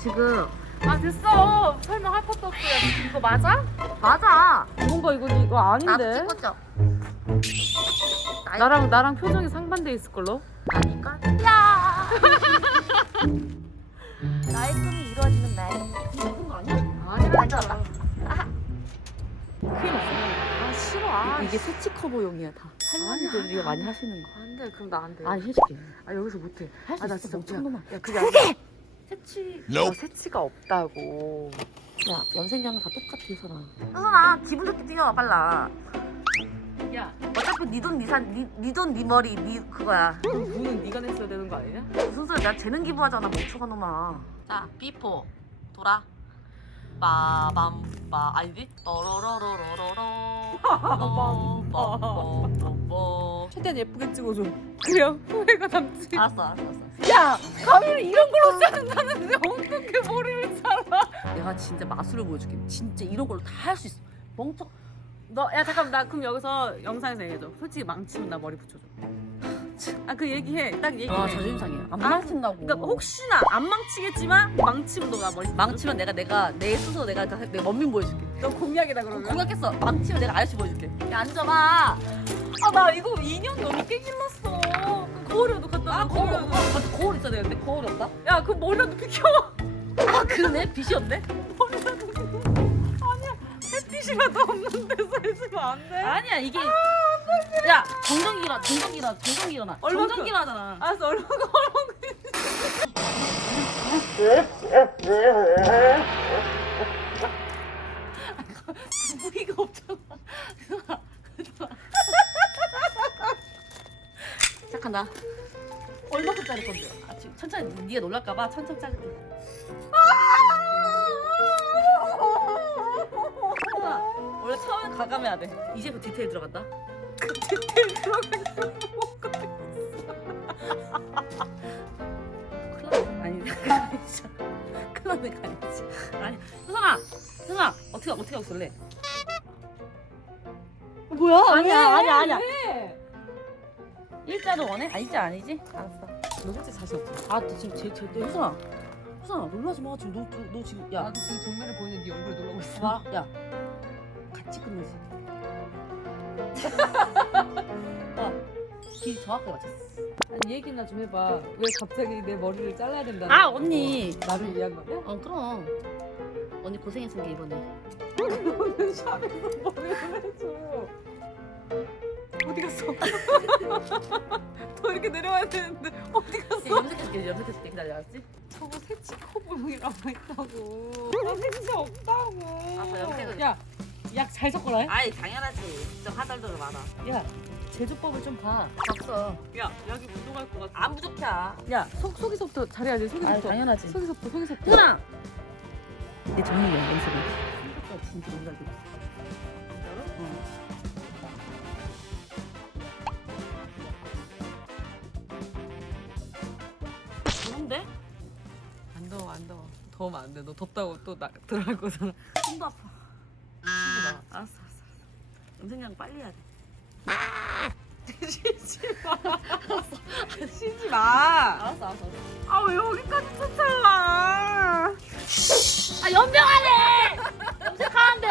지금 아 됐어 설명할 것도 없어 야, 이거 맞아? 맞아. 뭔가 이거 이거 나도 아닌데 찍었죠. 나이 나랑 나랑 표정이 상반돼 있을 걸로 아닐까? 야. 나의 꿈이 이루어지는 날. 그런 거 아니야? 아니 맞아. 큰일 났어 아 싫어 아 이게 세치 커버용이야 다. 할머니들 아니야. 많이 하시는 거. 안돼 그럼 나 안돼 아 해줄게. 아 여기서 못해 할 수 아, 나 있어. 진짜 놈아. 야 그게 아니라 새치 Nope. 어, 새치가 없다고 야 연생장은 다 똑같아 서나. 서나 기분 좋게 뛰어 빨라. 야 어차피 니돈 니산 니돈 니 머리 니 그거야. 부는 네가 냈어야 되는 거 아니냐? 무슨 소리야? 나 재능 기부하잖아 멍청한 놈아. 자 비포 돌아. 빠밤빠 아니지? 또로로로로로로. 뽀뽀뽀뽀. 최대한 예쁘게 찍어줘 그래야 후회가 남지 알았어 알았어 알았어. 야 가위를 이런 걸로 자른다는데 어떻게 머리를 잘라 내가 진짜 마술을 보여줄게. 진짜 이런 걸로 다 할 수 있어. 멍청. 너야 잠깐 나 그럼 여기서 영상에서 얘기해줘 솔직히 망치면 나 머리 붙여줘 아 그 얘기해 딱 얘기해 아 자존심 상해. 안 아, 망친다고. 그러니까 혹시나 안 망치겠지만 망치면 너가 머리 망치면 내가 내가 내 스스로 내가 다- 내 원민 보여줄게. 너 공약이다 그러면 공약했어. 망치면 내가 아저씨 보여줄게. 야 앉아봐. 아 나 이거 2년 넘게 길렀어 그 거울에도 갖다 아 놔, 거울 거울에도. 없어. 거울 있어야 되는데 거울이 없다. 야, 그 머리라도 비켜. 아 그러네. 빛이 없네. 머리라도 비켜. 아니야, 햇빛이라도 없는 데서 해주면 안 돼. 아니야 이게. 야 정전기 일어 정전기 일어 정전기 일어나. 얼마큼? 정전기 일어나잖아. 알았어, 얼른 거, 얼른 부위가 없잖아. 시작한다. 얼마큼 자를 건데? 아, 지금 천천히 네가 놀랄까봐 천천히 자를게. 원래 처음에 가감해야 돼. 이제 그 디테일 들어간다. 디테일 들어가니까 뭐가 큰일. 아니, 아니지. 큰일 아니지. 아니, 효성아, 효성아, 어떻게 어떻게 있을래? 뭐야? 아니야, 아니야, 아니야. 일자로 원해? 아, 일자 아니지? 알았어. 너 솔직히 자신 없어. 아, 너 지금 제, 효성아. 효성아, 놀라지 마. 지금 너, 너, 너 지금, 야. 나도 지금 정면에 보이는 네 얼굴 놀라고 있어. 봐, 야. 같이 끝내지. 어, 길 정확하게 맞췄어. 아니 얘기나 좀 해봐. 왜 갑자기 내 머리를 잘라야 된다는 아, 거? 언니. 나를 위한 거냐? 어, 그럼. 언니 고생했은 게 이번에. 너는 샵에서 머리를 해줘. 어디 갔어? 더 이렇게 내려와야 되는데 어디 갔어? 염색해줄게, 염색해줄게. 기다려, 알았지? 저거 새치 커 보용이라고 했다고. 나 새치 없다고. 아빠 염색을- 야, 약 잘 섞어라. 아이, 당연하지. 좀 하달들 많아. 야, 제조법을 좀 봐. 없어. 야, 약이 부족할 것 같아. 안 부족해. 야, 속 속에서부터 잘해야지. 아, 속에서부터. 당연하지. 속에서부터 속에서부터. 효나! 내 전문이야, 염색은. 생각보다 진짜 잘 돼. 좋은데? 안 더워, 안 더워. 더우면 안 돼. 너 덥다고 또 나, 들어갈 거잖아. 손도 아파. 쉬지 마. 알았어, 알았어, 알았어. 염색량 빨리 해야 돼. 쉬지 마. 알았어, 알았어. 알았어. 아, 왜 여기까지 쫓아와? 아, 연병하네! 염색하는데!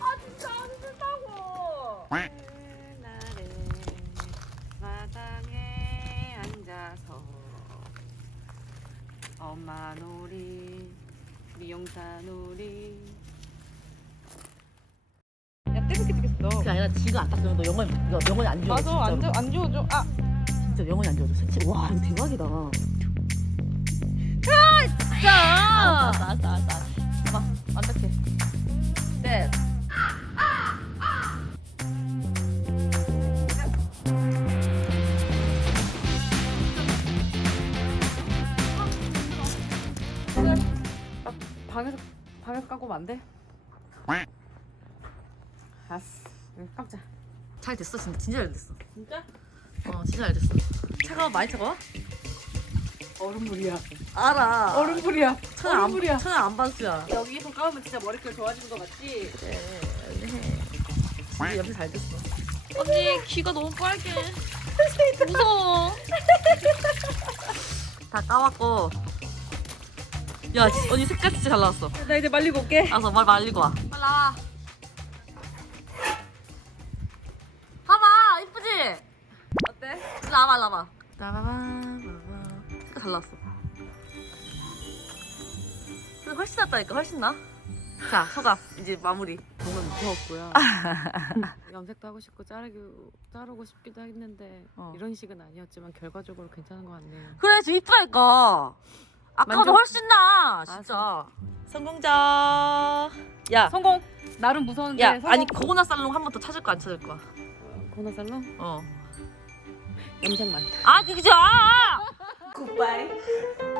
아, 진짜 안 된다고. Quack. 마당에 앉아서 엄마 놀이 미용사 놀이 지가 안 땄으면 너 영원히, 이거 영원히 안 지워. 맞아 안, 진짜로. 줘- 안 지워줘 아 진짜 영원히 안 지워져. 진짜. 와, 이거 대박이다. 진짜 알았어, 알았어, 알았어. 알았어. 봐, 완벽해. 네. 아, 방에서 방에서 깎고 오면 안 돼? 알았어 응, 깜짝 잘 됐어, 진짜, 진짜 잘 됐어. 진짜? 어, 진짜 잘 됐어. 차가워, 많이 차가워? 얼음물이야 알아. 얼음물이야 안, 얼음물이야 천연 안 반수야. 여기서 까면 진짜 머릿결 좋아지는 거 같지? 그래, 네. 진짜 염색 잘 됐어. 언니 귀가 너무 빨개 무서워 다 까왔고 야 지- 언니 색깔 진짜 잘 나왔어 나 이제 말리고 올게. 알았어 말 말리고 와 빨리 나와 어때? 일로 와봐 일로 와봐 나봐봐 색깔 잘 나왔어 근데 훨씬 낫다니까 훨씬 나 자 소감 이제 마무리 정말 무서웠고요. 염색도 하고 싶고 자르고 자르고 싶기도 했는데 어. 이런 식은 아니었지만 결과적으로 괜찮은 것 같네요. 그래 지금 이쁘다니까 아까보다 만족? 훨씬 나 진짜 성공자 야 성공. 나름 무서운데. 야, 성공. 아니 코코넛 살롱 한 번 더 찾을 거안 찾을 거야? 고나 살롱 어. 염색 많다. 아, 그죠? 굿바이 굿나잇